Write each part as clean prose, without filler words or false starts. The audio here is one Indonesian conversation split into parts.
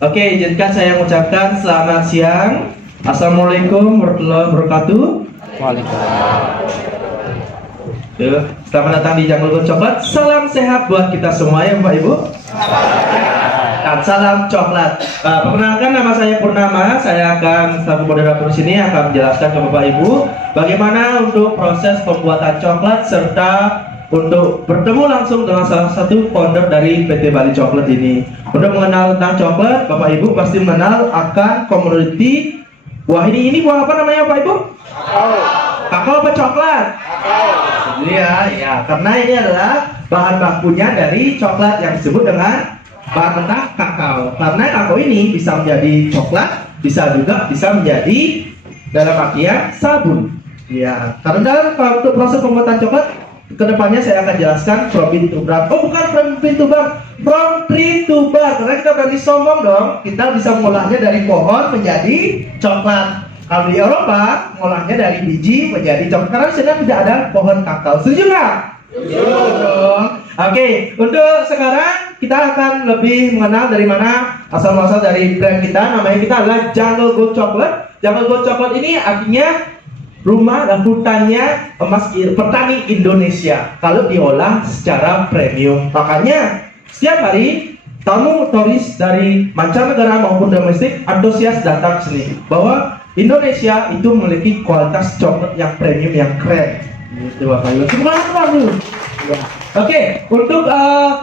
Oke, izinkan saya mengucapkan selamat siang. Assalamualaikum warahmatullahi wabarakatuh. Waalaikumsalam. Selamat datang di Jungle Go Coklat. Salam sehat buat kita semua ya Bapak Ibu. Dan salam coklat. Perkenalkan, nama saya Purnama. Saya akan selaku moderator sini akan menjelaskan ke Bapak Ibu bagaimana untuk proses pembuatan coklat serta untuk bertemu langsung dengan salah satu founder dari PT Bali Coklat ini. Untuk mengenal tentang coklat, Bapak Ibu pasti mengenal akan komoditi. Wah, ini buah apa namanya Bapak Ibu? Kakao apa coklat? Ya, karena ini adalah bahan bakunya dari coklat yang disebut dengan bahan mentah kakao. Karena kakao ini bisa menjadi coklat, bisa menjadi dalam artian sabun. Ya, karena untuk proses pembuatan coklat kedepannya saya akan jelaskan from bean to bar. Oh, bukan from bean to bar, from tree to bar. Karena kita berani sombong dong, kita bisa mengolahnya dari pohon menjadi coklat. Kalau di Eropa, mengolahnya dari biji menjadi coklat. Karena di sana tidak ada pohon kakao. Setuju nggak? Setuju. Oke, untuk sekarang kita akan lebih mengenal dari mana asal-muasal dari brand kita. Namanya kita adalah Jungle Go Coklat. Jungle Go Coklat ini artinya rumah dan hutannya emas petani Indonesia kalau diolah secara premium. Makanya setiap hari tamu turis dari mancanegara maupun domestik antusias datang ke sini bahwa Indonesia itu memiliki kualitas coklat yang premium yang keren. Itu Bapak Ibu. Oke, untuk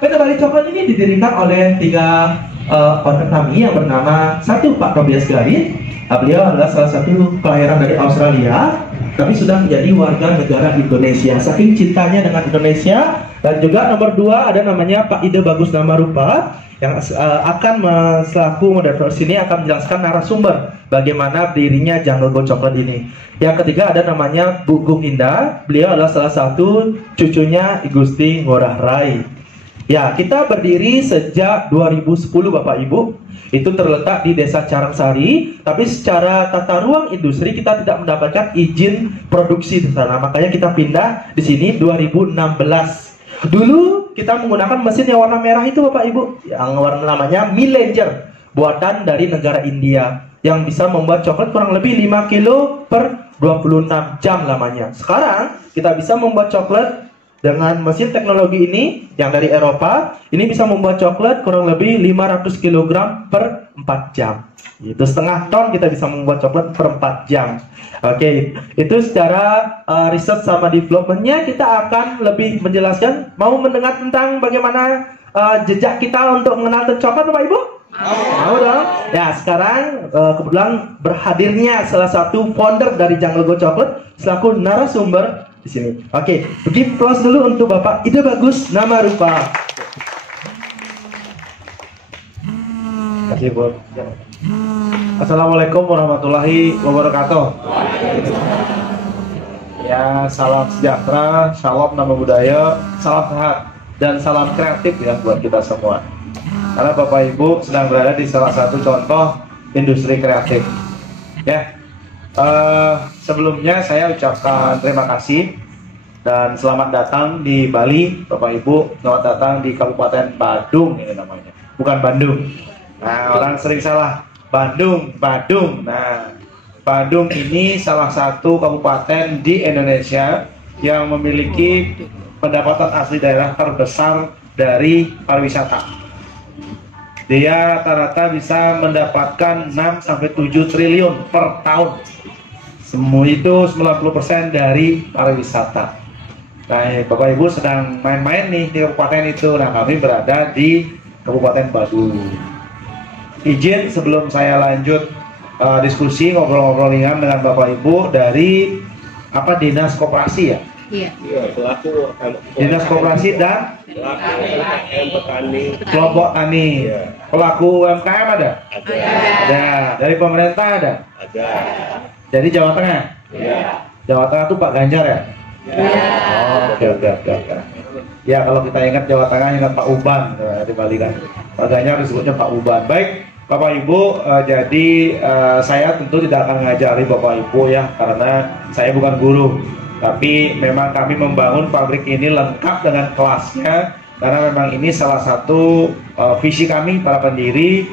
PT Bali Coklat ini didirikan oleh 3 orang kami yang bernama satu Pak Tobias Garin. Beliau adalah salah satu kelahiran dari Australia, tapi sudah menjadi warga negara Indonesia. Saking cintanya dengan Indonesia. Dan juga nomor 2 ada namanya Pak Ide Bagus Nama Rupa yang akan selaku moderator sini akan menjelaskan narasumber bagaimana dirinya Jungle Go Coklat ini. Yang ketiga ada namanya Bu Gung Indah. Beliau adalah salah satu cucunya Igusti Ngurah Rai. Ya, kita berdiri sejak 2010 Bapak Ibu. Itu terletak di Desa Carangsari, tapi secara tata ruang industri kita tidak mendapatkan izin produksi di sana. Makanya kita pindah di sini 2016. Dulu kita menggunakan mesin yang warna merah itu Bapak Ibu, yang warna namanya Millanger, buatan dari negara India, yang bisa membuat coklat kurang lebih 5 kilo per 26 jam lamanya. Sekarang kita bisa membuat coklat dengan mesin teknologi ini yang dari Eropa. Ini bisa membuat coklat kurang lebih 500 kg per 4 jam. Itu setengah ton kita bisa membuat coklat per 4 jam. Oke, itu secara riset sama developmentnya kita akan lebih menjelaskan. Mau mendengar tentang bagaimana jejak kita untuk mengenal coklat Bapak Ibu? Mau dong? Ya, sekarang kebetulan berhadirnya salah satu founder dari Jungle Go Coklat selaku narasumber di sini. Oke, beri applause dulu untuk Bapak Ide Bagus Nama Rupa. Kasih Bu. Assalamualaikum warahmatullahi wabarakatuh. Ya, salam sejahtera, salam nama budaya, salam sehat, dan salam kreatif ya buat kita semua. Karena Bapak Ibu sedang berada di salah satu contoh industri kreatif. Ya, sebelumnya saya ucapkan terima kasih dan selamat datang di Bali, Bapak Ibu. Selamat datang di Kabupaten Badung ini namanya, bukan Bandung. Nah, orang sering salah. Badung. Nah, Badung ini salah satu kabupaten di Indonesia yang memiliki pendapatan asli daerah terbesar dari pariwisata. Dia rata-rata bisa mendapatkan 6-7 triliun per tahun. Semua itu 90% dari pariwisata. Nah, Bapak Ibu sedang main-main nih di kabupaten itu. Nah, kami berada di Kabupaten Badung. Izin sebelum saya lanjut diskusi ngobrol-ngobrol ringan dengan Bapak Ibu dari Dinas Koperasi ya? Iya. Pelaku Dinas Koperasi dan kelompok tani. Pelaku UMKM ada? Ada. Dari pemerintah ada? Ada. Jadi Jawa Tengah? Iya. Jawa Tengah tuh Pak Ganjar ya? Iya. Oke. Ya, kalau kita ingat Jawa Tengah ingat Pak Uban di Bali kan. Pak Ganjar disebutnya Pak Uban. Baik, Bapak Ibu, jadi saya tentu tidak akan mengajari Bapak Ibu ya, karena saya bukan guru. Tapi memang kami membangun pabrik ini lengkap dengan kelasnya, karena memang ini salah satu visi kami para pendiri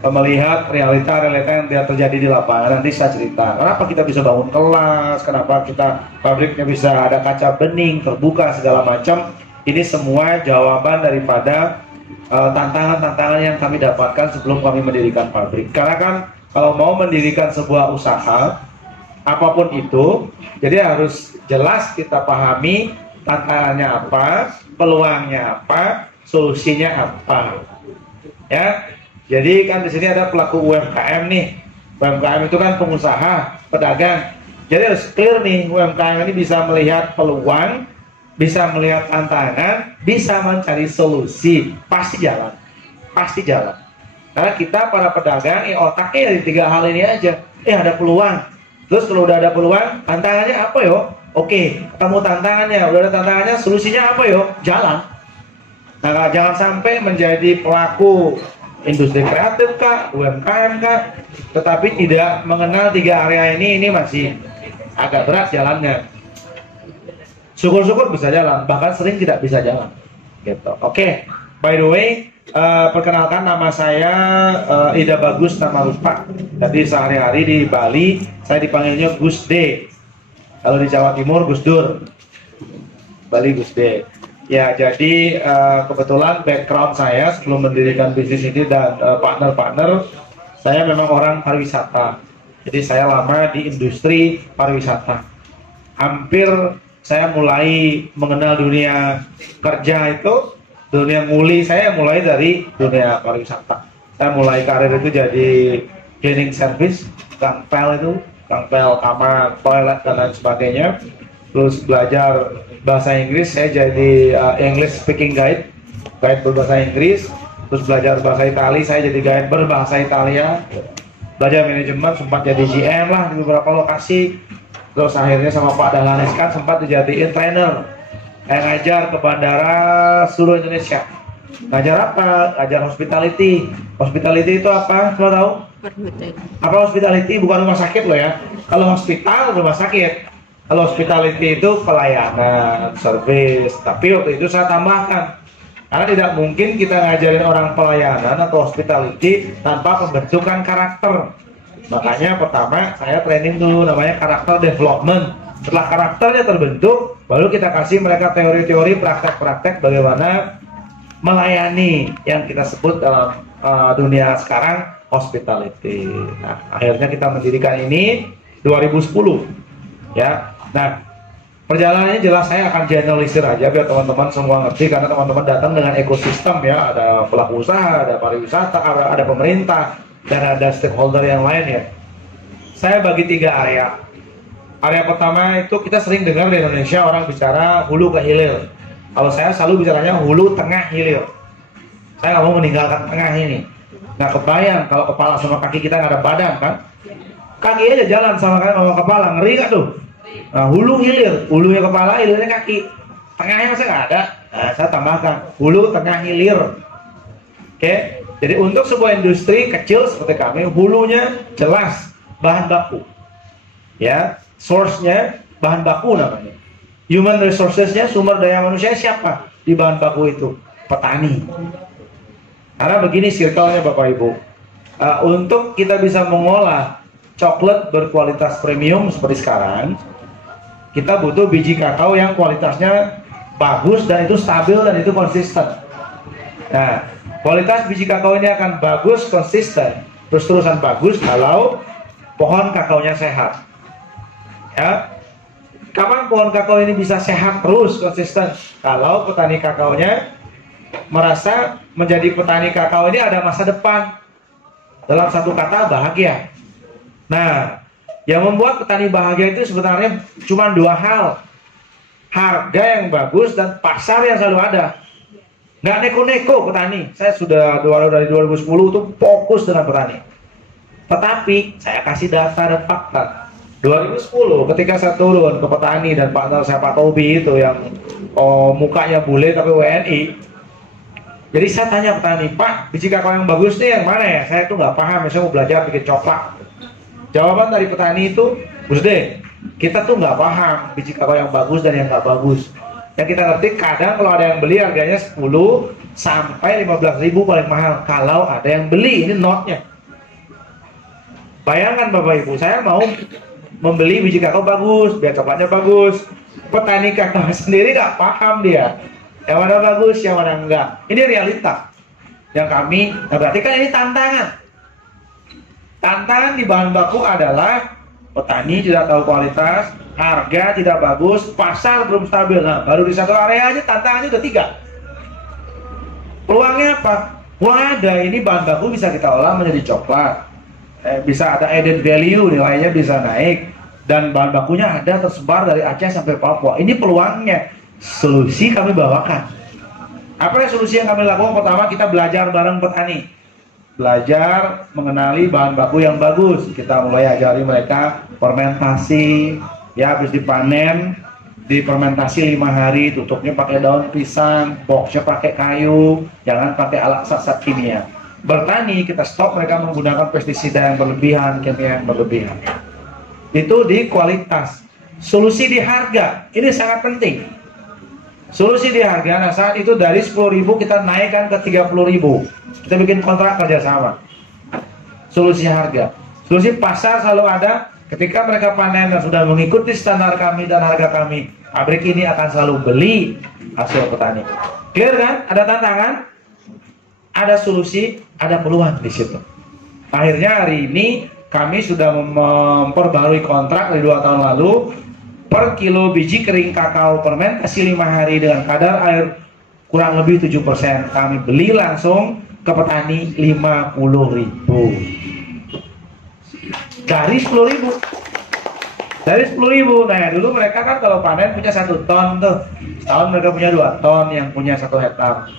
melihat realita-realita yang tidak terjadi di lapangan. Nanti saya cerita kenapa kita bisa bangun kelas, kenapa kita pabriknya bisa ada kaca bening terbuka segala macam. Ini semua jawaban daripada tantangan-tantangan yang kami dapatkan sebelum kami mendirikan pabrik. Karena kan kalau mau mendirikan sebuah usaha apapun itu, jadi harus jelas kita pahami tantangannya apa, peluangnya apa, solusinya apa. Ya, jadi kan di sini ada pelaku UMKM nih. UMKM itu kan pengusaha, pedagang. Jadi harus clear nih, UMKM ini bisa melihat peluang, bisa melihat tantangan, bisa mencari solusi. Pasti jalan, pasti jalan. Karena kita para pedagang, otaknya dari 3 hal ini aja. Ada peluang. Terus kalau udah ada peluang, tantangannya apa yo? Oke, ketemu tantangannya, udah ada tantangannya, solusinya apa yo? Jalan. Nah, jangan sampai menjadi pelaku industri kreatif kah, UMKM kah, tetapi tidak mengenal 3 area ini masih agak berat jalannya. Syukur-syukur bisa jalan, bahkan sering tidak bisa jalan. Gitu. Oke, by the way, perkenalkan nama saya Ida Bagus nama rupa. Jadi sehari-hari di Bali saya dipanggilnya Gus D. Kalau di Jawa Timur Gus Dur. Bali Gus D. Ya, jadi kebetulan background saya sebelum mendirikan bisnis ini dan partner-partner, saya memang orang pariwisata. Jadi saya lama di industri pariwisata. Hampir saya mulai mengenal dunia kerja itu, dunia nguli saya mulai dari dunia pariwisata. Saya mulai karir itu jadi cleaning service, gangpel itu, gangpel kamar, toilet dan lain sebagainya. Terus belajar bahasa Inggris, saya jadi English speaking guide berbahasa Inggris. Terus belajar bahasa Italia, saya jadi guide berbahasa Italia. Belajar manajemen, sempat jadi GM lah di beberapa lokasi. Terus akhirnya sama Pak Dahlan Iskan sempat dijadiin trainer. Saya ngajar ke bandara seluruh Indonesia. Ngajar apa? Ngajar hospitality. Hospitality itu apa? Semua tahu? Apa hospitality? Bukan rumah sakit loh ya. Kalau hospital, rumah sakit. Kalau hospitality itu pelayanan, service. Tapi waktu itu saya tambahkan, karena tidak mungkin kita ngajarin orang pelayanan atau hospitality tanpa pembentukan karakter. Makanya pertama saya training dulu namanya karakter development. Setelah karakternya terbentuk, baru kita kasih mereka teori-teori, praktek-praktek bagaimana melayani yang kita sebut dalam dunia sekarang hospitality. Nah, akhirnya kita mendirikan ini 2010. Ya, nah perjalanannya jelas saya akan generalisir aja biar teman-teman semua ngerti, karena teman-teman datang dengan ekosistem ya, ada pelaku usaha, ada pariwisata, ada pemerintah, dan ada stakeholder yang lain ya. Saya bagi 3 area. Area pertama itu kita sering dengar di Indonesia orang bicara hulu ke hilir. Kalau saya selalu bicaranya hulu, tengah, hilir. Saya nggak mau meninggalkan tengah ini. Nah, kebayang kalau kepala sama kaki kita nggak ada badan kan? Kaki aja jalan sama kepala, ngeri nggak tuh? Nah, hulu hilir, hulunya kepala, hilirnya kaki. Tengahnya masa nggak ada? Nah, saya tambahkan hulu, tengah, hilir. Oke, jadi untuk sebuah industri kecil seperti kami, hulunya jelas bahan baku, ya, source-nya bahan baku namanya. Human resources-nya, sumber daya manusia siapa di bahan baku itu? Petani. Karena begini circle-nya Bapak Ibu, untuk kita bisa mengolah coklat berkualitas premium seperti sekarang, kita butuh biji kakao yang kualitasnya bagus dan itu stabil dan itu konsisten. Nah, kualitas biji kakao ini akan bagus, konsisten, terus-terusan bagus kalau pohon kakaonya sehat. Ya, kapan pohon kakao ini bisa sehat terus, konsisten? Kalau petani kakaonya merasa menjadi petani kakao ini ada masa depan. Dalam satu kata, bahagia. Nah, yang membuat petani bahagia itu sebenarnya cuma 2 hal. Harga yang bagus dan pasar yang selalu ada. Nggak neko-neko petani. Saya sudah dari 2010 itu fokus dengan petani. Tetapi saya kasih data dan fakta. 2010 ketika saya turun ke petani dan partner saya Pak Tobi itu yang mukanya bule tapi WNI. Jadi saya tanya petani, Pak, biji kakao yang bagus nih yang mana ya? Saya tuh nggak paham, saya mau belajar bikin coklat. Jawaban dari petani itu, Gus De, kita tuh nggak paham biji kakao yang bagus dan yang nggak bagus. Yang kita ngerti kadang kalau ada yang beli harganya 10 sampai 15.000 paling mahal kalau ada yang beli. Ini notnya. Bayangkan Bapak Ibu, saya mau membeli biji kakao bagus, biar coklatnya bagus. Petani kakao sendiri nggak paham dia, yang mana bagus, yang mana enggak. Ini realita yang kami, nah berarti kan ini tantangan. Tantangan di bahan baku adalah petani tidak tahu kualitas, harga tidak bagus, pasar belum stabil. Nah, baru di satu area aja tantangannya udah 3. Peluangnya apa? Wadah, ini bahan baku bisa kita olah menjadi coklat. Bisa ada added value, nilainya bisa naik, dan bahan bakunya ada tersebar dari Aceh sampai Papua. Ini peluangnya. Solusi kami bawakan. Apa solusi yang kami lakukan? Pertama, kita belajar bareng petani, belajar mengenali bahan baku yang bagus. Kita mulai ajari mereka fermentasi, ya habis dipanen, difermentasi 5 hari, tutupnya pakai daun pisang, boxnya pakai kayu, jangan pakai alat zat kimia. Bertani, kita stop mereka menggunakan pestisida yang berlebihan, kimia yang berlebihan. Itu di kualitas. Solusi di harga, ini sangat penting. Solusi di harga, nah saat itu dari 10.000 kita naikkan ke 30.000. Kita bikin kontrak kerjasama. Solusi harga. Solusi pasar selalu ada. Ketika mereka panen dan sudah mengikuti standar kami dan harga kami, pabrik ini akan selalu beli hasil petani. Clear kan? Ada tantangan, ada solusi, ada peluang di situ. Akhirnya hari ini kami sudah memperbarui kontrak dari 2 tahun lalu. Per kilo biji kering kakao fermentasi 5 hari dengan kadar air kurang lebih 7%, kami beli langsung ke petani 50.000 dari 10.000. Dari 10.000. Nah dulu mereka kan kalau panen punya 1 ton tuh, setahun mereka punya 2 ton yang punya 1 hektar.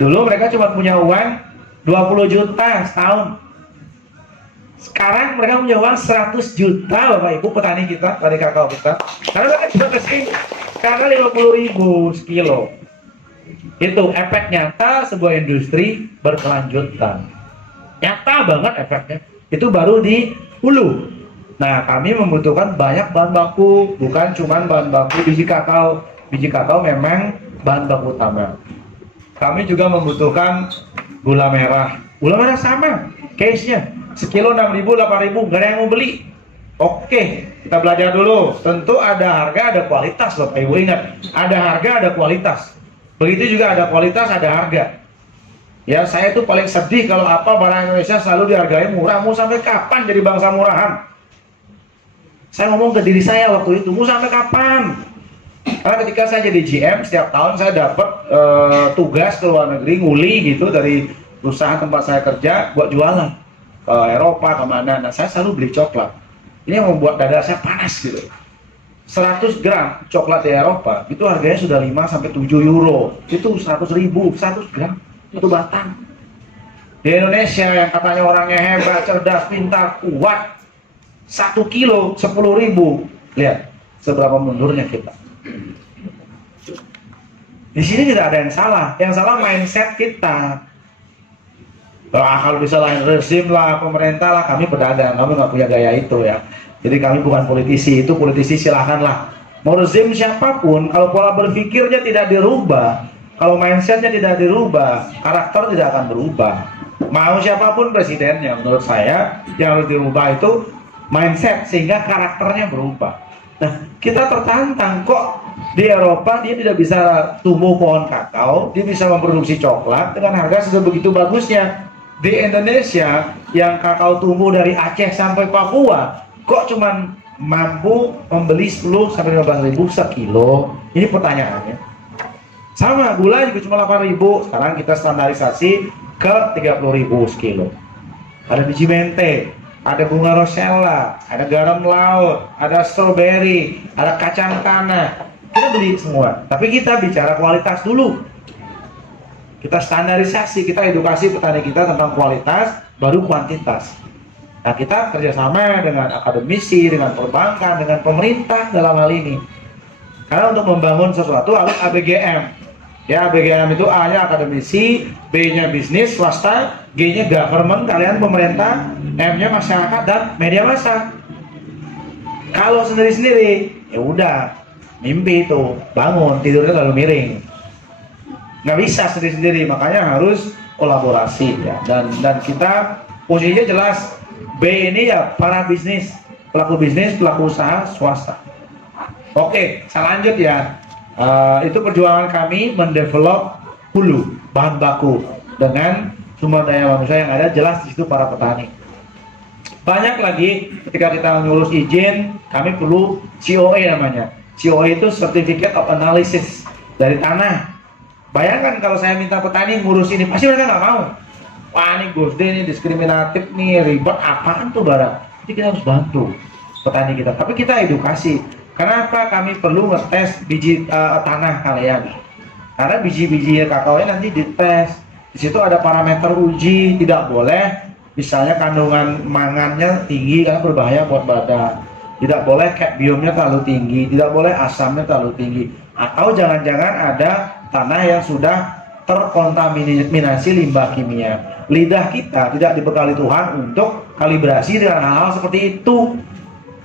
Dulu mereka cuma punya uang 20 juta setahun. Sekarang mereka punya uang 100 juta Bapak Ibu petani kita, petani kakao kita. Karena mereka cuma kesini, karena 50.000 sekilo. Itu efek nyata sebuah industri berkelanjutan. Nyata banget efeknya. Itu baru di hulu. Nah kami membutuhkan banyak bahan baku, bukan cuma bahan baku biji kakao. Biji kakao memang bahan baku utama. Kami juga membutuhkan gula merah. Gula merah sama case-nya. Sekilo 6.000, 8.000, gak ada yang mau beli. Oke, kita belajar dulu. Tentu ada harga, ada kualitas Bapak Ibu. Ingat, ada harga, ada kualitas. Begitu juga ada kualitas, ada harga. Ya, saya tuh paling sedih kalau apa barang Indonesia selalu dihargai murah. Mau sampai kapan jadi bangsa murahan? Saya ngomong ke diri saya waktu itu, mau sampai kapan? Karena ketika saya jadi GM, setiap tahun saya dapat tugas ke luar negeri, nguli gitu dari perusahaan tempat saya kerja buat jualan ke Eropa, kemana. Nah saya selalu beli coklat. Ini yang membuat dada saya panas gitu. 100 gram coklat di Eropa itu harganya sudah 5-7 euro. Itu 100.000, 100 gram, 1 batang. Di Indonesia yang katanya orangnya hebat, cerdas, pintar, kuat, 1 kilo 10.000. Lihat seberapa mundurnya kita. Di sini tidak ada yang salah. Yang salah mindset kita. Kalau bisa lain rezim lah, pemerintah lah, kami pedagang, kami nggak punya gaya itu ya. Jadi kami bukan politisi, itu politisi silahkanlah. Mau rezim siapapun, kalau pola berpikirnya tidak dirubah, kalau mindsetnya tidak dirubah, karakter tidak akan berubah. Mau siapapun presidennya, menurut saya yang harus dirubah itu mindset sehingga karakternya berubah. Nah, kita tertantang kok di Eropa dia tidak bisa tumbuh pohon kakao, dia bisa memproduksi coklat dengan harga sudah begitu bagusnya. Di Indonesia yang kakao tumbuh dari Aceh sampai Papua kok cuman mampu membeli 10-15.000 sekilo. Ini pertanyaannya. Sama gula juga cuma 8.000. Sekarang kita standarisasi ke 30.000 sekilo. Ada biji mente, ada bunga rosella, ada garam laut, ada stroberi, ada kacang tanah. Kita beli semua. Tapi kita bicara kualitas dulu. Kita standarisasi, kita edukasi petani kita tentang kualitas, baru kuantitas. Nah kita kerjasama dengan akademisi, dengan perbankan, dengan pemerintah dalam hal ini. Karena untuk membangun sesuatu harus ABGM. Ya ABGM itu A-nya akademisi, B-nya bisnis, swasta, G-nya government, kalian pemerintah, M-nya masyarakat dan media massa. Kalau sendiri-sendiri, ya udah mimpi itu, bangun, tidurnya selalu miring. Nggak bisa sendiri-sendiri, makanya harus kolaborasi ya. Dan kita posisinya jelas, B ini ya para bisnis, pelaku usaha swasta. Oke, saya lanjut ya. Itu perjuangan kami mendevelop hulu, bahan baku dengan sumber daya manusia yang ada, jelas di situ para petani. Banyak lagi ketika kita ngurus izin, kami perlu COA namanya. COA itu Certificate of Analysis dari tanah. Bayangkan kalau saya minta petani ngurus ini, pasti mereka nggak mau. Wah ini Gosde ini diskriminatif nih, ribet, apaan tuh barang. Jadi kita harus bantu petani kita. Tapi kita edukasi. Kenapa kami perlu ngetes biji tanah kalian? Karena biji-biji kakao nanti dites. Di situ ada parameter uji, tidak boleh misalnya kandungan mangannya tinggi karena berbahaya buat badan. Tidak boleh cadmiumnya terlalu tinggi, tidak boleh asamnya terlalu tinggi. Atau jangan-jangan ada tanah yang sudah terkontaminasi limbah kimia. Lidah kita tidak dibekali Tuhan untuk kalibrasi dengan hal-hal seperti itu.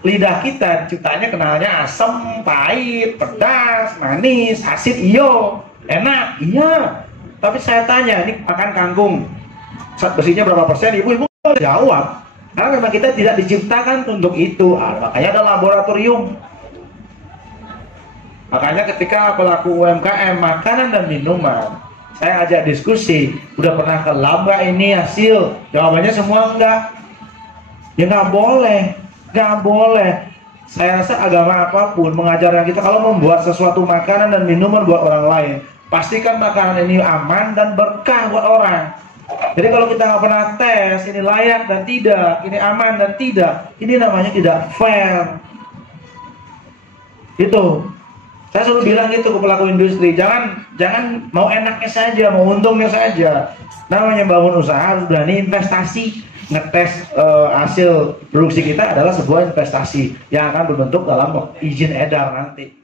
Lidah kita diciptanya kenalnya asam, pahit, pedas, manis, asin, iyo, enak, iya. Tapi saya tanya, ini makan kangkung, zat besinya berapa persen? Ibu-ibu jawab. Karena memang kita tidak diciptakan untuk itu. Makanya ada laboratorium. Makanya ketika pelaku UMKM makanan dan minuman, saya ajak diskusi, udah pernah ke lab nggak ini hasil? Jawabannya semua enggak. Ya nggak boleh. Saya rasa agama apapun mengajarkan kita kalau membuat sesuatu makanan dan minuman buat orang lain, pastikan makanan ini aman dan berkah buat orang. Jadi kalau kita nggak pernah tes, ini layak dan tidak, ini aman dan tidak, ini namanya tidak fair. Itu. Saya selalu bilang gitu ke pelaku industri, jangan mau enaknya saja, mau untungnya saja. Namanya bangun usaha harus berani investasi. Ngetes hasil produksi kita adalah sebuah investasi yang akan berbentuk dalam izin edar nanti.